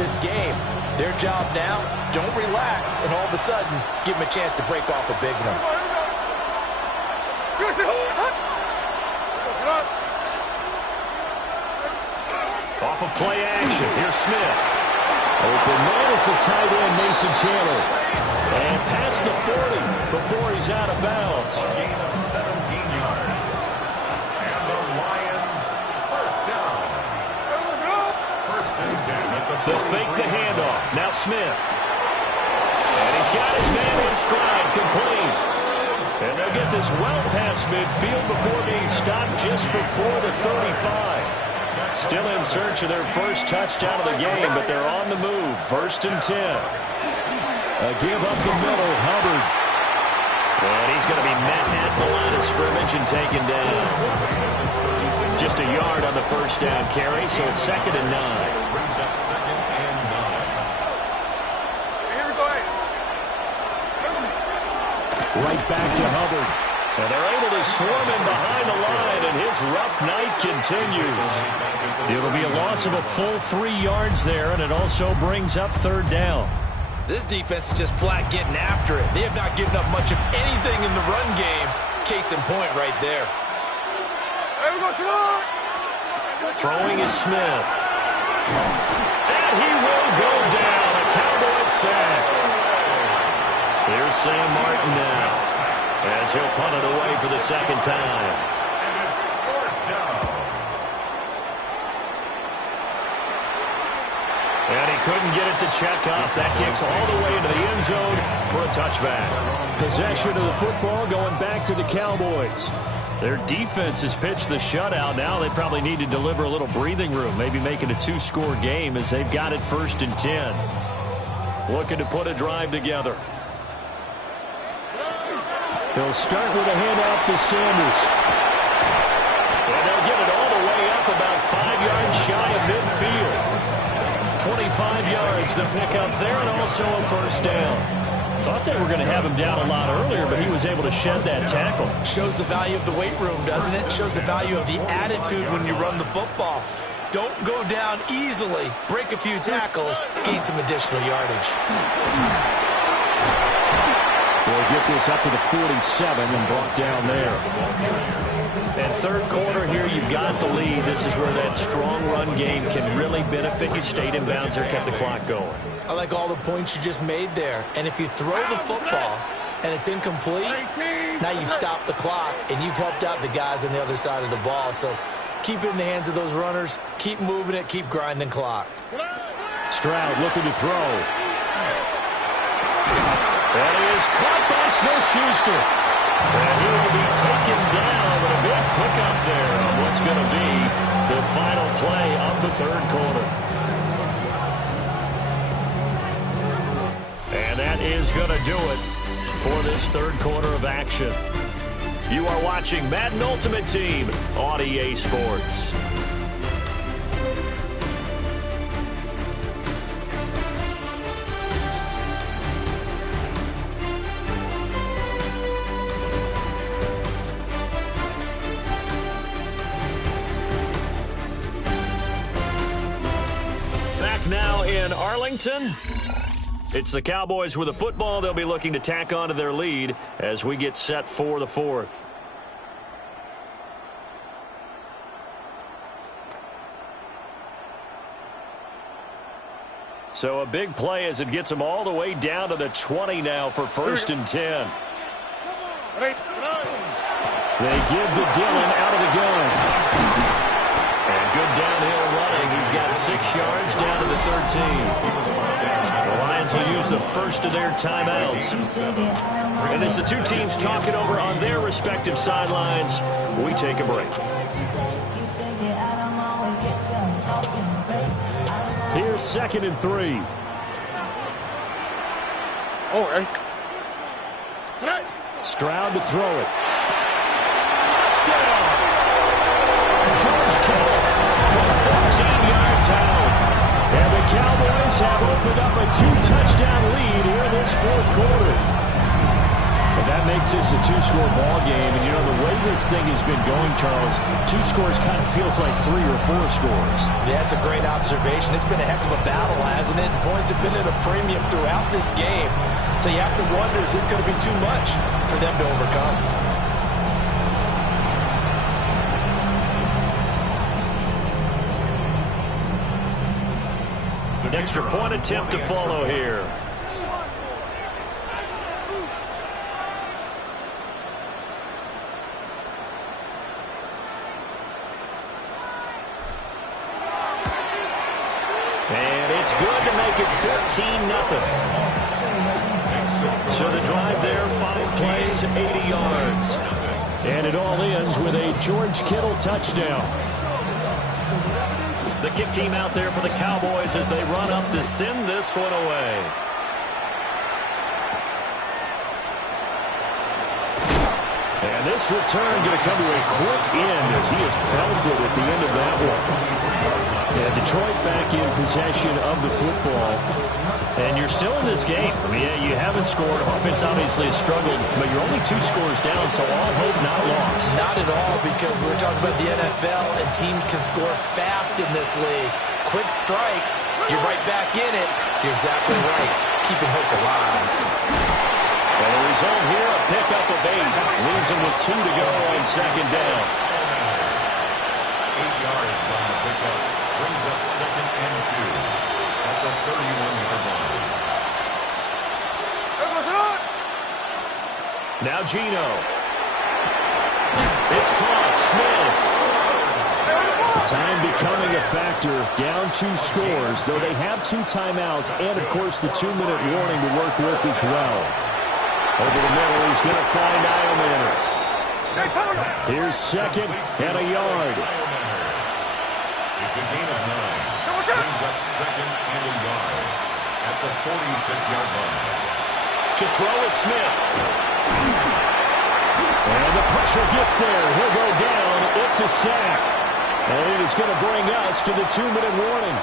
this game. Their job now, don't relax, and all of a sudden, give them a chance to break off a big one. Off of play action, here's Smith. Open man is the tight end, Mason Taylor. And past the 40 before he's out of bounds. A gain of 17 yards. And the Lions first down. First and 10 at the They'll fake the handoff. Now Smith. And he's got his man in stride, complete. And they'll get this well past midfield before being stopped just before the 35. Still in search of their first touchdown of the game, but they're on the move. First and 10. A give up the middle, Hubbard. And he's going to be met at the line of scrimmage and taken down. Just a yard on the first down carry, so it's 2nd and 9. Brings up 2nd and 9. Right back to Hubbard. And they're able to swarm him behind the line, and his rough night continues. It'll be a loss of a full 3 yards there, and it also brings up 3rd down. This defense is just flat getting after it. They have not given up much of anything in the run game. Case in point right there. Throwing is Smith. And he will go down. A Cowboy sack. Here's Sam Martin now, as he'll punt it away for the 2nd time. And it's 4th down. And he couldn't get it to check up. That kicks all the way into the end zone for a touchback. Possession of the football going back to the Cowboys. Their defense has pitched the shutout. Now they probably need to deliver a little breathing room, maybe make it a 2-score game as they've got it 1st and 10. Looking to put a drive together. They'll start with a handoff to Sanders. And they'll get it all the way up about 5 yards shy of midfield. 25 yards the pickup there, and also a first down. Thought they were going to have him down a lot earlier, but he was able to shed that tackle. Shows the value of the weight room, doesn't it? Shows the value of the attitude when you run the football. Don't go down easily. Break a few tackles, gain some additional yardage. They'll get this up to the 47 and brought down there. And 3rd quarter here, you've got the lead. This is where that strong run game can really benefit you. Stayed in bounds there, kept the clock going. I like all the points you just made there. And if you throw the football and it's incomplete, now you stop the clock and you've helped out the guys on the other side of the ball. So keep it in the hands of those runners. Keep moving it. Keep grinding clock. Stroud looking to throw. And he is caught by Smith-Schuster. And he will be taken down with a big pickup there on what's going to be the final play of the 3rd quarter. And that is going to do it for this 3rd quarter of action. You are watching Madden Ultimate Team on EA Sports. Now in Arlington, it's the Cowboys with the football. They'll be looking to tack on to their lead as we get set for the 4th. So a big play as it gets them all the way down to the 20 now for 1st and 10. They give to Dillon out of the gun. And good downhill running. He's got 6 yards down to the 13. The Lions will use the first of their timeouts. And as the two teams talk it over on their respective sidelines, we take a break. Here's 2nd and 3. Stroud to throw it. Touchdown! George Kittle from 14 yards out. And the Cowboys have opened up a 2-touchdown lead here in this 4th quarter. That makes this a two-score ball game. And, you know, the way this thing has been going, Charles, 2 scores kind of feels like 3 or 4 scores. Yeah, it's a great observation. It's been a heck of a battle, hasn't it? And points have been at a premium throughout this game. So you have to wonder, is this going to be too much for them to overcome? An extra point attempt to follow here. And it's good to make it 14-0. So the drive there, 5 plays, 80 yards. And it all ends with a George Kittle touchdown. The kick team out there for the Cowboys as they run up to send this one away. And this return going to come to a quick end as he is belted at the end of that one. Yeah, Detroit back in possession of the football. And you're still in this game. I mean, yeah, you haven't scored. Offense obviously has struggled, but you're only 2 scores down, so all hope not lost. Not at all, because we're talking about the NFL, and teams can score fast in this league. Quick strikes, you're right back in it. You're exactly right. Keeping hope alive. And the result here, a pickup of 8. Leaves them with 2 to go on second down. 8 yards on the pickup. Brings up 2nd and 2 at the 31-yard line. Now Geno. It's caught. Smith. Time becoming a factor. Down 2 scores, though they have 2 timeouts and, of course, the 2-minute warning to work with as well. Over the middle, he's going to find Eilman. Here's 2nd and a yard. It's a gain of 9. Brings up 2nd and a yard at the 46-yard line. To throw is Smith. And the pressure gets there. He'll go down. It's a sack. And it is going to bring us to the 2-minute warning.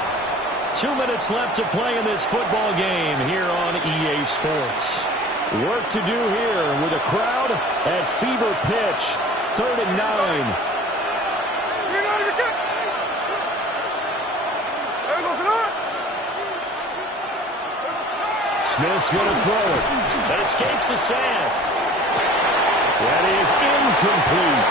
2 minutes left to play in this football game here on EA Sports. Work to do here with a crowd at fever pitch. 3rd and 9. Smith's going to throw it. That escapes the sack. That is incomplete.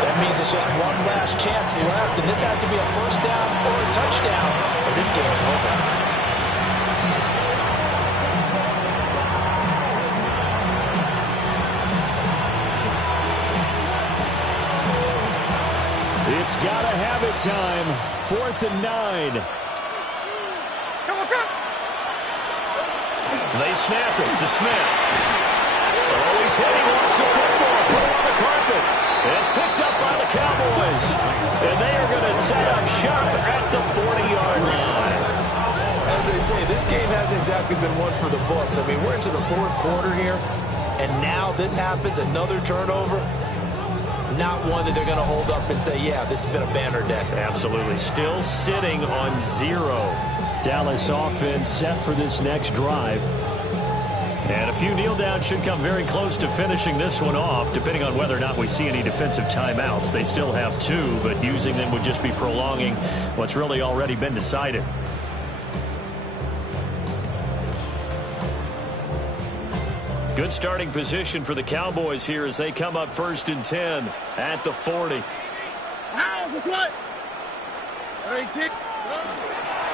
That means it's just one last chance left, and this has to be a first down or a touchdown, or this game's over. It's got to have it time. 4th and 9. They snap it to Smith. Oh, he's hitting off the football. Put it on the carpet. And it's picked up by the Cowboys. And they are going to set up shop at the 40-yard line. As they say, this game hasn't exactly been one for the books. I mean, we're into the 4th quarter here, and now this happens, another turnover. Not one that they're going to hold up and say, yeah, this has been a banner day. Absolutely. Still sitting on 0. Dallas offense set for this next drive. And a few kneel downs should come very close to finishing this one off, depending on whether or not we see any defensive timeouts. They still have 2, but using them would just be prolonging what's really already been decided. Good starting position for the Cowboys here as they come up 1st and 10 at the 40.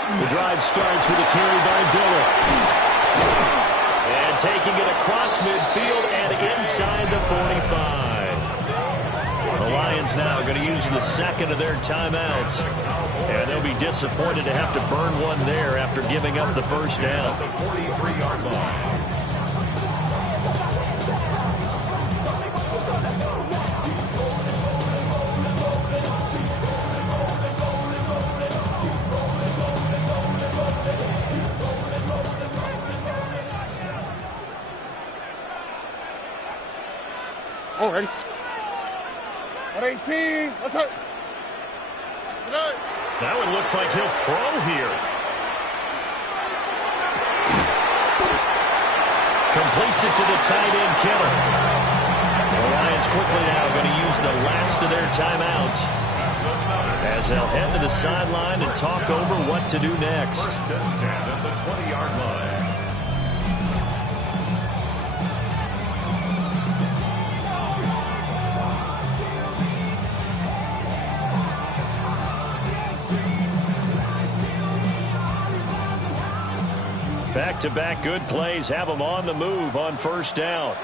The drive starts with a carry by Dillon. And taking it across midfield and inside the 45. The Lions now going to use the 2nd of their timeouts. And they'll be disappointed to have to burn one there after giving up the first down. The 43-yard line. Ready? At 18, let's go. That one looks like he'll throw here. Gets it to the tight end, Kittle. The Lions quickly now going to use the last of their timeouts as they'll head to the sideline and talk over what to do next. First and 10 at the 20-yard line. Back-to-back good plays have them on the move on first down.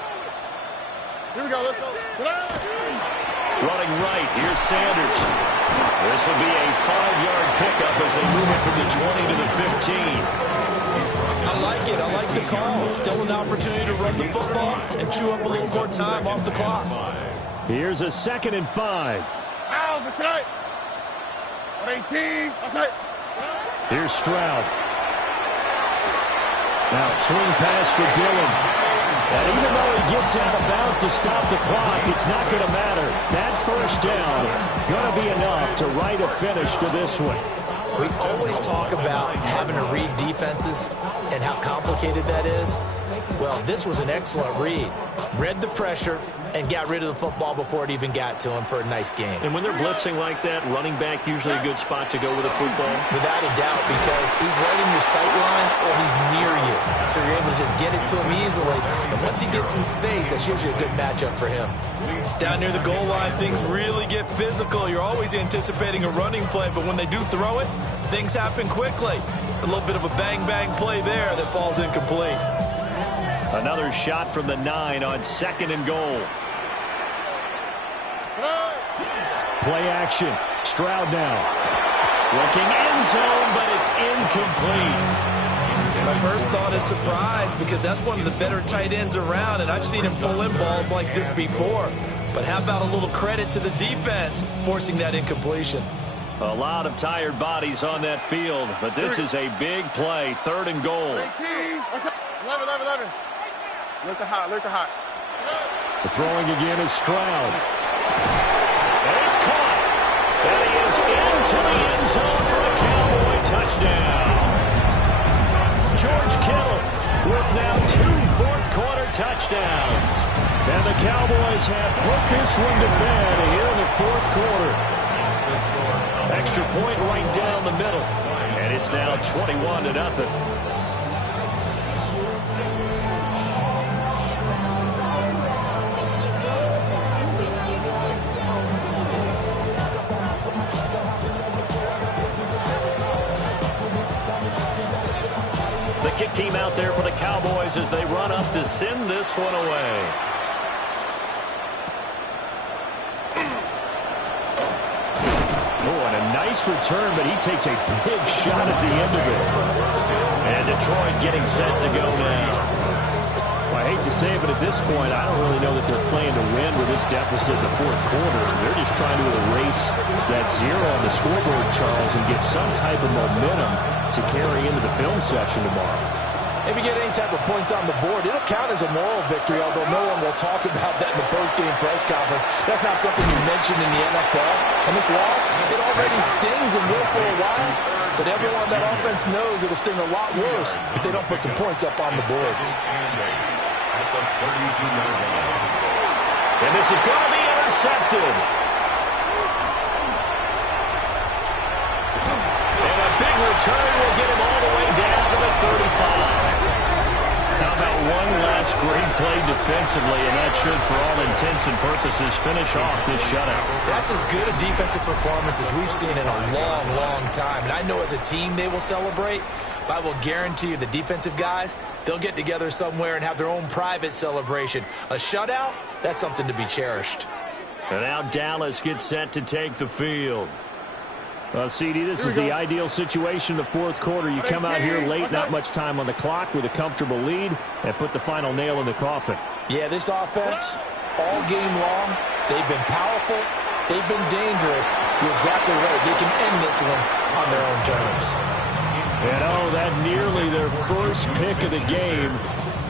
Here we go, let's go. Running right, here's Sanders. This will be a 5-yard pickup as they move it from the 20 to the 15. I like it. I like the call. Still an opportunity to run the football and chew up a little more time off the clock. Here's a 2nd and 5. Ow, that's right. 18, that's right. Here's Stroud. Now swing pass for Dillon. And even though he gets out of bounds to stop the clock, it's not going to matter. That first down going to be enough to write a finish to this one. We always talk about having to read defenses and how complicated that is. Well, this was an excellent read. Read the pressure and got rid of the football before it even got to him for a nice game. And when they're blitzing like that, running back usually a good spot to go with a football? Without a doubt, because he's right in your sight line or he's near you. So you're able to just get it to him easily. And once he gets in space, that's usually a good matchup for him. Down near the goal line, things really get physical. You're always anticipating a running play, but when they do throw it, things happen quickly. A little bit of a bang-bang play there that falls incomplete. Another shot from the 9 on 2nd and goal. Play action. Stroud now. Looking end zone, but it's incomplete. My first thought is surprise because that's one of the better tight ends around, and I've seen him pull in balls like this before. But how about a little credit to the defense forcing that incompletion? A lot of tired bodies on that field, but this is a big play. 3rd and goal. 11. Look hot. The throwing again is Stroud. And it's caught. And he is into the end zone for a Cowboy touchdown. George Kittle with now 2 fourth-quarter touchdowns. And the Cowboys have put this one to bed here in the 4th quarter. Extra point right down the middle. And it's now 21-0. The kick team out there for the Cowboys as they run up to send this one away. Oh, and a nice return, but he takes a big shot at the end of it. And Detroit getting set to go now. Well, I hate to say it, but at this point, I don't really know that they're playing to win with this deficit in the 4th quarter. They're just trying to erase that 0 on the scoreboard, Charles, and get some type of momentum to carry into the film session tomorrow. If you get any type of points on the board, it'll count as a moral victory, although no one will talk about that in the post-game press conference. That's not something you mentioned in the NFL. And this loss, it already stings and will for a while, but everyone on that offense knows it'll sting a lot worse if they don't put some points up on the board. At the 32-yard line. And this is going to be intercepted. And a big return will get him all the way down to the 35. How about one last great play defensively, and that should, for all intents and purposes, finish off this shutout. That's as good a defensive performance as we've seen in a long, long time. And I know as a team they will celebrate, but I will guarantee you the defensive guys, they'll get together somewhere and have their own private celebration. A shutout, that's something to be cherished. And now Dallas gets set to take the field. Well, CD, this is the ideal situation in the 4th quarter. You come out here late, not much time on the clock with a comfortable lead, and put the final nail in the coffin. Yeah, this offense, all game long, they've been powerful, they've been dangerous. You're exactly right. They can end this one on their own terms. And oh, that nearly their first pick of the game,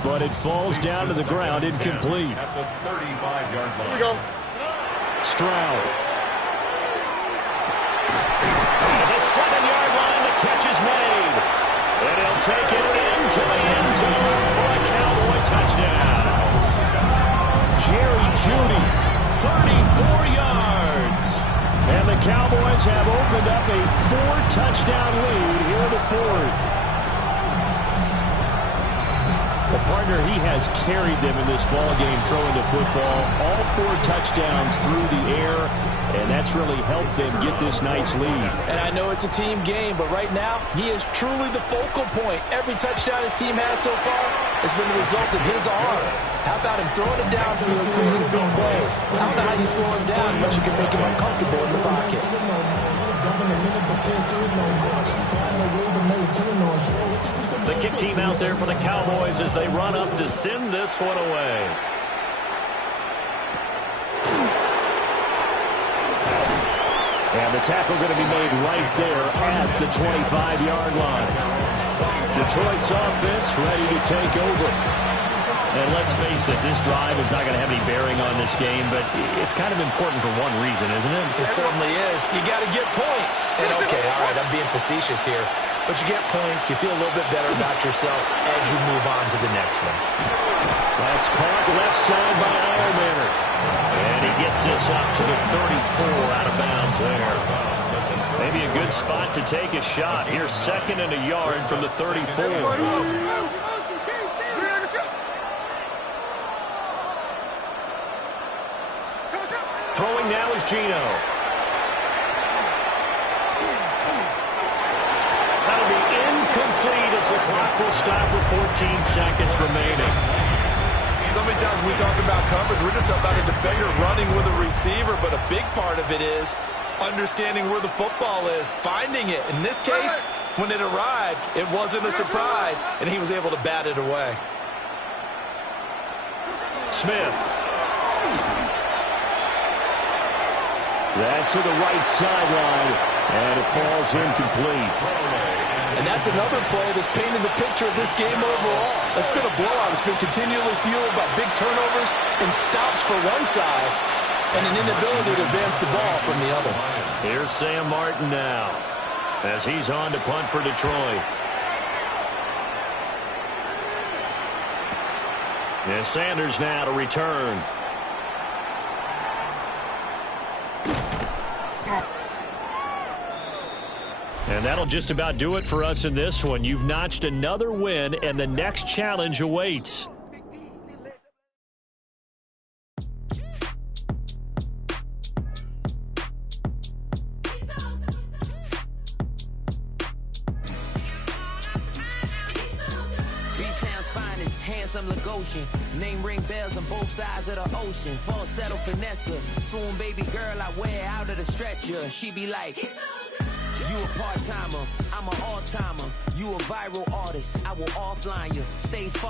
but it falls down to the ground incomplete. At the 35-yard line. Here we go. Stroud. And the 7-yard line, the catch is made. And he'll take it into the end zone for a Cowboy touchdown. Cowboys have opened up a 4-touchdown lead here in the fourth. Well, partner, he has carried them in this ball game throwing the football. All 4 touchdowns through the air, and that's really helped them get this nice lead. And I know it's a team game, but right now, he is truly the focal point. Every touchdown his team has so far has been the result of his arm. How about him throwing it downfield and creating big plays? How about how you slow him down, but you can make him uncomfortable in the pocket? The kick team out there for the Cowboys as they run up to send this one away. And the tackle going to be made right there at the 25-yard line. Detroit's offense ready to take over. And let's face it, this drive is not going to have any bearing on this game, but it's kind of important for one reason, isn't it? It certainly is. You got to get points. And okay, all right, I'm being facetious here, but you get points, you feel a little bit better about yourself as you move on to the next one. That's caught left side by Eiermanner. And he gets this up to the 34 out of bounds there. Maybe a good spot to take a shot. Here's 2nd and a yard from the 34. Throwing now is Gino. That'll be incomplete as the clock will stop with 14 seconds remaining. So many times when we talk about coverage, we're just about a defender running with a receiver, but a big part of it is understanding where the football is, finding it. In this case, when it arrived, it wasn't a surprise, and he was able to bat it away. Smith. That's to the right sideline, and it falls incomplete. And that's another play that's painted the picture of this game overall. It's been a blowout. It's been continually fueled by big turnovers and stops for one side and an inability to advance the ball from the other. Here's Sam Martin now as he's on to punt for Detroit. And Sanders now to return. And that'll just about do it for us in this one. You've notched another win, and the next challenge awaits. Handsome Lagosian, name ring bells on both sides of the ocean. Falsetto finesse, swoon baby girl I wear out of the stretcher. She be like, you a part-timer, I'm an all-timer. You a viral artist, I will offline you. Stay far.